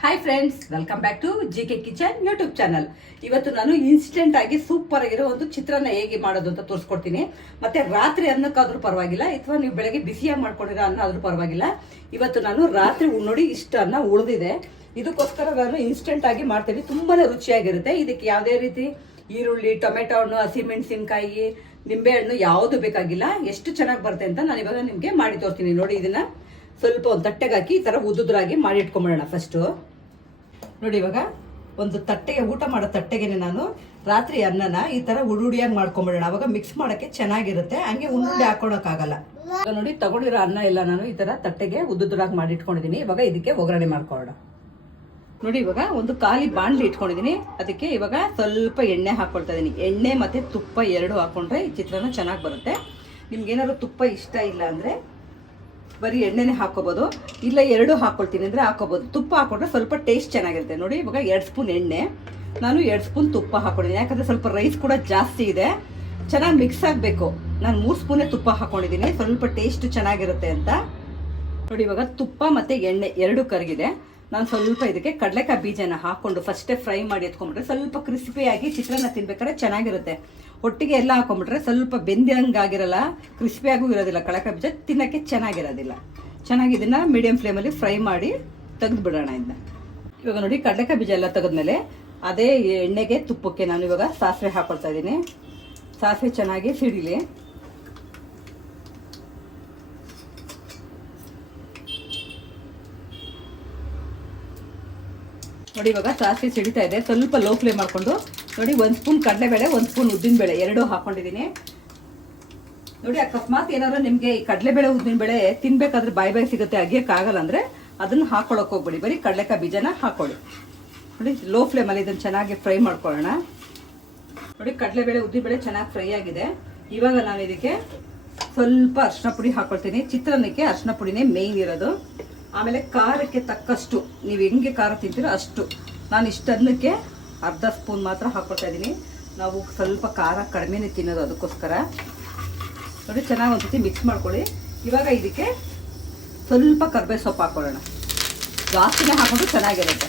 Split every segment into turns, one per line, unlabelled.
Hi friends welcome back to G K kitchen YouTube channel ಇವತ್ತು ನಾನು instant ಆಗಿ super ಆಗಿರೋ ಒಂದು ಚಿತ್ರಾನ್ನ ಹೇಗೆ ಮಾಡೋದು ಅಂತ ತೋರಿಸ್ಕೊಡ್ತೀನಿ. ಮತ್ತೆ ರಾತ್ರಿ ಅನ್ನಕ್ಕಾದ್ರೂ ಪರವಾಗಿಲ್ಲ, ಅಥವಾ ನೀವು ಬೆಳಗ್ಗೆ ಬಿಸಿಯಾಗಿ ಮಾಡ್ಕೊಂಡಿರೋ ಅನ್ನ ಆದ್ರೂ ಪರವಾಗಿಲ್ಲ. ಇವತ್ತು ನಾನು ರಾತ್ರಿ ಉಣ್ಣೋಡಿ ಇಷ್ಟ ಅನ್ನ ಉಳಿದಿದೆ. ಇದಕ್ಕೋಸ್ಕರ ನಾನು ಇನ್ಸ್ಟೆಂಟ್ ಆಗಿ ಮಾಡ್ತೀನಿ. ತುಂಬಾನೇ ರುಚಿಯಾಗಿರುತ್ತೆ. ಇದಕ್ಕೆ ಯಾವುದೇ ರೀತಿ ಈರುಳ್ಳಿ, ಟೊಮೆಟೊ ಹಣ್ಣು ಹಸಿಮೆಣಸಿನ್ಕಾಯಿ ನಿಂಬೆ ಹಣ್ಣು ಯಾವುದು ಬೇಕಾಗಿಲ್ಲ. ಎಷ್ಟು ಚೆನ್ನಾಗಿ ಬರುತ್ತೆ ಅಂತ ನಾನು ಇವಾಗ ನಿಮಗೆ ಮಾಡಿ ತೋರ್ತೀನಿ ನೋಡಿ ಇದನ್ನ. ಸ್ವಲ್ಪ ಒಂದು ತಟ್ಟೆಗೆ ಹಾಕಿ ಈ ತರ ಉದ್ದುದ್ರಾಗಿ ಮಾಡಿ ಇಟ್ಕೊಂಬಿಡೋಣ ಫಸ್ಟು ನೋಡಿ ಇವಾಗ ಒಂದು ತಟ್ಟೆಗೆ, ಊಟ ಮಾಡೋ ತಟ್ಟೆಗೆ ನಾನು ರಾತ್ರಿ ಅನ್ನನ ಈ ತರ ಉಡುಡಿಯಾಗಿ ಮಾಡ್ಕೊಂಬಿಡೋಣ. ಅವಾಗ ಮಿಕ್ಸ್ ಮಾಡಕ್ಕೆ ಚೆನ್ನಾಗಿರುತ್ತೆ. ಹಂಗೆ ಉಂಡೆ ಹಾಕೊಳಕ್ಕಾಗಲ್ಲ. ಇವಾಗ ನೋಡಿ ತಗೊಂಡಿರೋ ಅನ್ನ ಎಲ್ಲ ನಾನು ಈ ತರ ತಟ್ಟೆಗೆ ಉದ್ದುದ್ರಾಗಿ ಮಾಡಿ ಇಟ್ಕೊಂಡಿದ್ದೀನಿ ಇವಾಗ ಇದಕ್ಕೆ ಒಗ್ಗರಣೆ ಮಾಡ್ಕೊಳ್ಳೋಣ. ನೋಡಿ ಇವಾಗ ಒಂದು ಖಾಲಿ ಬಾಣಲಿ ಇಟ್ಕೊಂಡಿದ್ದೀನಿ ಅದಕ್ಕೆ ಇವಾಗ ಸ್ವಲ್ಪ ಎಣ್ಣೆ ಹಾಕ್ಕೊಳ್ತಾ ಇದೀನಿ. ಎಣ್ಣೆ ಮತ್ತೆ ತುಪ್ಪ ಎರಡು ಹಾಕೊಂಡ್ರೆ ಈ ಚಿತ್ರಾನ್ನ ಚೆನ್ನಾಗಿ ಬರುತ್ತೆ. ನಿಮ್ಗೆ ಏನಾದ್ರು ತುಪ್ಪ ಇಷ್ಟ ಇಲ್ಲ ಅಂದ್ರೆ ಬರೀ ಎಣ್ಣೆನೆ ಹಾಕೋಬೋದು. ಇಲ್ಲ ಎರಡು ಹಾಕ್ಕೊಳ್ತೀನಿ ಅಂದರೆ ಹಾಕೋಬೋದು. ತುಪ್ಪ ಹಾಕೊಂಡ್ರೆ ಸ್ವಲ್ಪ ಟೇಸ್ಟ್ ಚೆನ್ನಾಗಿರುತ್ತೆ. ನೋಡಿ, ಇವಾಗ ಎರಡು ಸ್ಪೂನ್ ಎಣ್ಣೆ. ನಾನು ಎರಡು ಸ್ಪೂನ್ ತುಪ್ಪ ಹಾಕೊಂಡಿದ್ದೀನಿ. ಯಾಕಂದರೆ ಸ್ವಲ್ಪ ರೈಸ್ ಕೂಡ ಜಾಸ್ತಿ ಇದೆ. ಚೆನ್ನಾಗಿ ಮಿಕ್ಸ್ ಆಗಬೇಕು. ನಾನು ಮೂರು ಸ್ಪೂನೇ ತುಪ್ಪ ಹಾಕೊಂಡಿದ್ದೀನಿ. ಸ್ವಲ್ಪ ಟೇಸ್ಟ್ ಚೆನ್ನಾಗಿರುತ್ತೆ ಅಂತ. ನೋಡಿ, ಇವಾಗ ತುಪ್ಪ ಮತ್ತು ಎಣ್ಣೆ ಎರಡು ಕರಗಿದೆ. ನಾನು ಸ್ವಲ್ಪ ಇದಕ್ಕೆ ಕಡಲೆಕಾಯಿ ಬೀಜನ ಹಾಕ್ಕೊಂಡು ಫಸ್ಟೇ ಫ್ರೈ ಮಾಡಿ ಎತ್ಕೊಂಡ್ಬಿಟ್ರೆ ಸ್ವಲ್ಪ ಕ್ರಿಸ್ಪಿಯಾಗಿ ಚಿತ್ರಾನ್ನ ತಿನ್ಬೇಕಾದ್ರೆ ಚೆನ್ನಾಗಿರುತ್ತೆ. ಒಟ್ಟಿಗೆ ಎಲ್ಲ ಹಾಕೊಂಡ್ಬಿಟ್ರೆ ಸ್ವಲ್ಪ ಬೆಂದಂಗಾಗಿರಲ್ಲ ಕ್ರಿಸ್ಪಿಯಾಗೂ ಇರೋದಿಲ್ಲ, ಕಡಲೆಕಾಯಿ ಬೀಜ ತಿನ್ನಕ್ಕೆ ಚೆನ್ನಾಗಿರೋದಿಲ್ಲ. ಚೆನ್ನಾಗಿ ಇದನ್ನ ಮೀಡಿಯಂ ಫ್ಲೇಮಲ್ಲಿ ಫ್ರೈ ಮಾಡಿ ತೆಗೆದು ಬಿಡೋಣ ಇದನ್ನ ಇವಾಗ ನೋಡಿ ಕಡಲೆಕಾಯಿ ಬೀಜ ಎಲ್ಲ ತೆಗೆದ್ಮೇಲೆ ಅದೇ ಎಣ್ಣೆಗೆ ತುಪ್ಪಕ್ಕೆ ನಾನು ಇವಾಗ ಸಾಸಿವೆ ಹಾಕೊಳ್ತಾ ಇದ್ದೀನಿ. ಸಾಸಿವೆ ಚೆನ್ನಾಗಿ ಸಿಡಿಲಿ. ನೋಡಿ, ಇವಾಗ ಸಾಸಿವೆ ಸಿಡಿತಾ ಇದೆ. ಸ್ವಲ್ಪ ಲೋ ಫ್ಲೇಮ್ ಮಾಡಿಕೊಂಡು, ನೋಡಿ, ಒಂದು ಸ್ಪೂನ್ ಕಡಲೆಬೇಳೆ, ಒಂದು ಸ್ಪೂನ್ ಉದ್ದಿನಬೇಳೆ, ಎರಡೂ ಹಾಕೊಂಡಿದ್ದೀನಿ. ನೋಡಿ, ಅಕಸ್ಮಾತ್ ಏನಾದ್ರು ನಿಮಗೆ ಈ ಕಡಲೆಬೇಳೆ, ಉದ್ದಿನಬೇಳೆ ತಿನ್ಬೇಕಾದ್ರೆ ಬಾಯಿ ಬಾಯಿ ಸಿಗುತ್ತೆ ಅಗಿಯಕ್ಕಾಗಲ್ಲ ಅಂದರೆ ಅದನ್ನ ಹಾಕೊಳಕ್ ಹೋಗ್ಬಿಡಿ. ಬರೀ ಕಡಲೆಕಾಯಿ ಬೀಜನ ಹಾಕೊಳ್ಳಿ. ನೋಡಿ ಲೋ ಫ್ಲೇಮಲ್ಲಿ ಇದನ್ನು ಚೆನ್ನಾಗಿ ಫ್ರೈ ಮಾಡ್ಕೊಳ್ಳೋಣ. ನೋಡಿ, ಕಡಲೆಬೇಳೆ, ಉದ್ದಿನಬೇಳೆ ಚೆನ್ನಾಗಿ ಫ್ರೈ ಆಗಿದೆ. ಇವಾಗ ನಾನು ಇದಕ್ಕೆ ಸ್ವಲ್ಪ ಅರ್ಶಿನ ಪುಡಿ ಹಾಕೊಳ್ತೀನಿ. ಚಿತ್ರಾನ್ನಕ್ಕೆ ಅರ್ಶಿನ ಪುಡಿನೇ ಮೇಯ್ನ್ ಇರೋದು. ಆಮೇಲೆ ಖಾರಕ್ಕೆ ತಕ್ಕಷ್ಟು ನೀವು ಹೆಂಗೆ ಖಾರ ತಿಂತೀರೋ ಅಷ್ಟು. ನಾನು ಇಷ್ಟನ್ನಕ್ಕೆ ಅರ್ಧ ಸ್ಪೂನ್ ಮಾತ್ರ ಹಾಕೊಳ್ತಾ ಇದ್ದೀನಿ. ನಾವು ಸ್ವಲ್ಪ ಖಾರ ಕಡಿಮೆನೇ ತಿನ್ನೋದು ಅದಕ್ಕೋಸ್ಕರ. ನೋಡಿ, ಚೆನ್ನಾಗಿ ಒಂದ್ಸತಿ ಮಿಕ್ಸ್ ಮಾಡ್ಕೊಳ್ಳಿ. ಇವಾಗ ಇದಕ್ಕೆ ಸ್ವಲ್ಪ ಕರ್ಬೇವು ಸೊಪ್ಪು ಹಾಕೊಳ್ಳೋಣ. ಜಾಸ್ತಿನೇ ಹಾಕೊಂಡ್ರೆ ಚೆನ್ನಾಗಿರುತ್ತೆ.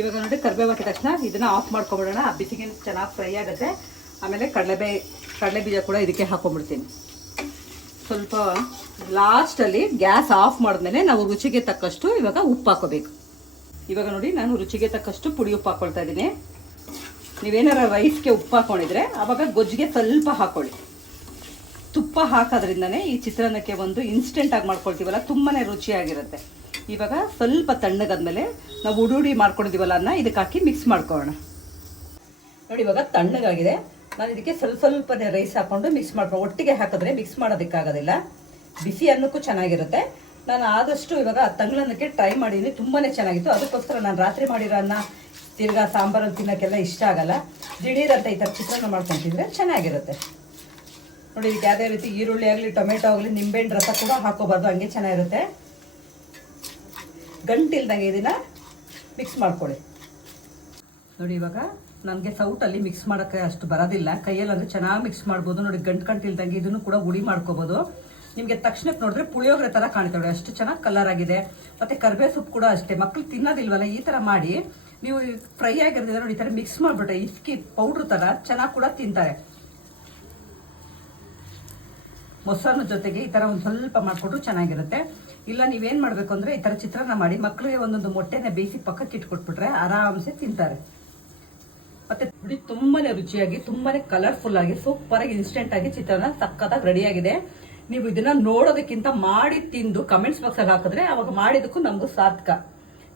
ಇವಾಗ ನೋಡಿ, ಕರ್ಬೇವು ಹಾಕಿದ ತಕ್ಷಣ ಇದನ್ನ ಆಫ್ ಮಾಡ್ಕೊಂಬಿಡೋಣ. ಆ ಬಿಸಿಗೆ ಚೆನ್ನಾಗಿ ಫ್ರೈ ಆಗುತ್ತೆ. ಆಮೇಲೆ ಕಡಲೆಬೇ, ಕಡಲೆ ಬೀಜ ಕೂಡ ಇದಕ್ಕೆ ಹಾಕೊಂಡ್ಬಿಡ್ತೀನಿ. ಸ್ವಲ್ಪ ಲಾಸ್ಟಲ್ಲಿ ಗ್ಯಾಸ್ ಆಫ್ ಮಾಡಿದ್ಮೇಲೆ ನಾವು ರುಚಿಗೆ ತಕ್ಕಷ್ಟು ಇವಾಗ ಉಪ್ಪು ಹಾಕೋಬೇಕು ಇವಾಗ ನೋಡಿ, ನಾನು ರುಚಿಗೆ ತಕ್ಕಷ್ಟು ಪುಡಿ ಉಪ್ಪು ಹಾಕೊಳ್ತಾ ಇದ್ದೀನಿ. ನೀವೇನಾರ ರೈಸ್ಗೆ ಉಪ್ಪು ಹಾಕೊಂಡಿದ್ರೆ, ಆವಾಗ ಗೊಜ್ಜಿಗೆ ಸ್ವಲ್ಪ ಹಾಕೊಳ್ಳಿ. ತುಪ್ಪ ಹಾಕೋದ್ರಿಂದನೇ ಈ ಚಿತ್ರಾನ್ನಕ್ಕೆ ಒಂದು ಇನ್ಸ್ಟೆಂಟಾಗಿ ಮಾಡ್ಕೊಳ್ತೀವಲ್ಲ ತುಂಬಾ ರುಚಿಯಾಗಿರುತ್ತೆ. ಇವಾಗ ಸ್ವಲ್ಪ ತಣ್ಣಗಾದ್ಮೇಲೆ ನಾವು ಉಡುಡಿ ಮಾಡ್ಕೊಂಡಿದ್ದೀವಲ್ಲ ಅನ್ನ, ಇದಕ್ಕೆ ಹಾಕಿ ಮಿಕ್ಸ್ ಮಾಡ್ಕೊಳ್ಳೋಣ. ನೋಡಿ, ಇವಾಗ ತಣ್ಣಗಾಗಿದೆ. ನಾನು ಇದಕ್ಕೆ ಸ್ವಲ್ಪ ಸ್ವಲ್ಪನೇ ರೈಸ್ ಹಾಕೊಂಡು ಮಿಕ್ಸ್ ಮಾಡ್ಕೊಂಡು ಒಟ್ಟಿಗೆ ಹಾಕಿದ್ರೆ ಮಿಕ್ಸ್ ಮಾಡೋದಕ್ಕಾಗೋದಿಲ್ಲ. ಬಿಸಿ ಅನ್ನಕ್ಕೂ ಚೆನ್ನಾಗಿರುತ್ತೆ. ನಾನು ಆದಷ್ಟು ಇವಾಗ ತಂಗ್ಳನ್ನಕ್ಕೆ ಟ್ರೈ ಮಾಡೀನಿ, ತುಂಬಾನೇ ಚೆನ್ನಾಗಿತ್ತು. ಅದಕ್ಕೋಸ್ಕರ ನಾನು ರಾತ್ರಿ ಮಾಡಿರೋ ಅನ್ನ, ತಿರ್ಗಾ ಸಾಂಬಾರಲ್ಲಿ ತಿನ್ನೋಕ್ಕೆಲ್ಲ ಇಷ್ಟ ಆಗಲ್ಲ. ದಿಢೀರಂತ ಈ ಥರ ಚಿತ್ರಾನ್ನ ಮಾಡ್ಕೊತಿದ್ರೆ ಚೆನ್ನಾಗಿರುತ್ತೆ. ನೋಡಿ, ಇದಕ್ಕೆ ಯಾವುದೇ ರೀತಿ ಈರುಳ್ಳಿ ಆಗಲಿ, ಟೊಮೆಟೊ ಆಗಲಿ, ನಿಂಬೆಹಣ್ಣು ರಸ ಕೂಡ ಹಾಕೋಬಾರ್ದು, ಹಂಗೆ ಚೆನ್ನಾಗಿರುತ್ತೆ. ಗಂಟಿಲ್ದಂಗೆ ಇದನ್ನ ಮಿಕ್ಸ್ ಮಾಡ್ಕೊಳ್ಳಿ. ನೋಡಿ, ಇವಾಗ ನನಗೆ ಸೌಟಲ್ಲಿ ಮಿಕ್ಸ್ ಮಾಡೋಕ್ಕೆ ಅಷ್ಟು ಬರೋದಿಲ್ಲ. ಕೈಯಲ್ಲಿ ಅಂದರೆ ಚೆನ್ನಾಗಿ ಮಿಕ್ಸ್ ಮಾಡ್ಬೋದು. ನೋಡಿ, ಗಂಟು ಕಂಟಿಲ್ದಂಗೆ ಇದನ್ನು ಕೂಡ ಉಡಿ ಮಾಡ್ಕೋಬೋದು. ನಿಮಗೆ ತಕ್ಷಣಕ್ಕೆ ನೋಡಿದ್ರೆ ಪುಳಿಯೋಗರೆ ಥರ ನೋಡಿ, ಅಷ್ಟು ಚೆನ್ನಾಗಿ ಕಲರ್ ಆಗಿದೆ. ಮತ್ತು ಕರ್ಬೇವು ಸೊಪ್ಪು ಕೂಡ ಅಷ್ಟೇ. ಮಕ್ಳು ತಿನ್ನೋದಿಲ್ವಲ್ಲ, ಈ ಥರ ಮಾಡಿ ನೀವು ಫ್ರೈ ಆಗಿರೋದಿಲ್ಲ ನೋಡಿ, ಈ ಥರ ಮಿಕ್ಸ್ ಮಾಡಿಬಿಟ್ರೆ ಇಸ್ಕಿ ಪೌಡ್ರ್ ಥರ ಚೆನ್ನಾಗಿ ಕೂಡ ತಿಂತಾರೆ. ಮೊಸರನ್ನ ಜೊತೆಗೆ ಈ ಥರ ಒಂದು ಸ್ವಲ್ಪ ಮಾಡಿಕೊಟ್ರು ಚೆನ್ನಾಗಿರುತ್ತೆ. ಇಲ್ಲ, ನೀವೇನು ಮಾಡಬೇಕು ಅಂದರೆ ಈ ಥರ ಚಿತ್ರಾನ್ನ ಮಾಡಿ ಮಕ್ಕಳಿಗೆ ಒಂದೊಂದು ಮೊಟ್ಟೆನ ಬೇಯಿಸಿ ಪಕ್ಕಕ್ಕೆ ಇಟ್ಕೊಟ್ಬಿಟ್ರೆ ಆರಾಮ್ಸೆ ತಿಂತಾರೆ. ಮತ್ತೆ ಹುಡಿ ತುಂಬಾನೇ ರುಚಿಯಾಗಿ, ತುಂಬಾನೇ ಕಲರ್ಫುಲ್ ಆಗಿ ಸೂಪರ್ ಆಗಿ ಇನ್ಸ್ಟೆಂಟ್ ಆಗಿ ಚಿತ್ರಾನ್ನ ಸಕ್ಕತ್ತಾಗಿ ರೆಡಿ ಆಗಿದೆ. ನೀವು ಇದನ್ನ ನೋಡೋದಕ್ಕಿಂತ ಮಾಡಿ ತಿಂದು ಕಮೆಂಟ್ಸ್ ಬಾಕ್ಸ್ ಅಲ್ಲಿ ಹಾಕಿದ್ರೆ ಅವಾಗ ಮಾಡಿದಕ್ಕೂ ನಮಗೂ ಸಾರ್ಥಕ.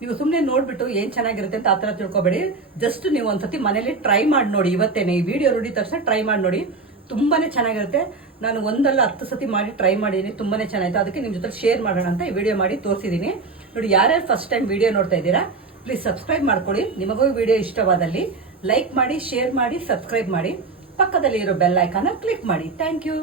ನೀವು ಸುಮ್ಮನೆ ನೋಡ್ಬಿಟ್ಟು ಏನ್ ಚೆನ್ನಾಗಿರುತ್ತೆ ಅಂತ ಆತರ ತಿಳ್ಕೊಬೇಡಿ. ಜಸ್ಟ್ ನೀವು ಒಂದ್ಸತಿ ಮನೇಲಿ ಟ್ರೈ ಮಾಡಿ ನೋಡಿ. ಇವತ್ತೇನೆ ಈ ವಿಡಿಯೋ ನೋಡಿದ ತಕ್ಷಣ ಟ್ರೈ ಮಾಡಿ ನೋಡಿ. ತುಂಬಾನೇ ಚೆನ್ನಾಗಿರುತ್ತೆ. ನಾನು ಒಂದಲ್ಲ ಹತ್ತು ಸತಿ ಮಾಡಿ ಟ್ರೈ ಮಾಡಿದ್ದೀನಿ ತುಂಬಾನೇ ಚೆನ್ನಾಗಿತ್ತು. ಅದಕ್ಕೆ ನಿಮ್ ಜೊತೆ ಶೇರ್ ಮಾಡೋಣ ಅಂತ ಈ ವಿಡಿಯೋ ಮಾಡಿ ತೋರಿಸಿದ್ದೀನಿ ನೋಡಿ, ಯಾರ್ಯಾರು ಫಸ್ಟ್ ಟೈಮ್ ವಿಡಿಯೋ ನೋಡ್ತಾ ಇದ್ದೀರಾ ಪ್ಲೀಸ್ ಸಬ್ಸ್ಕ್ರೈಬ್ ಮಾಡ್ಕೊಳ್ಳಿ. ನಿಮಗೂ ವಿಡಿಯೋ ಇಷ್ಟವಾದಲ್ಲಿ. ಲೈಕ್ ಮಾಡಿ ಶೇರ್ ಮಾಡಿ ಸಬ್ಸ್ಕ್ರೈಬ್ ಮಾಡಿ. ಪಕ್ಕದಲ್ಲಿ ಇರೋ ಬೆಲ್ ಐಕಾನ ಕ್ಲಿಕ್ ಮಾಡಿ. Thank you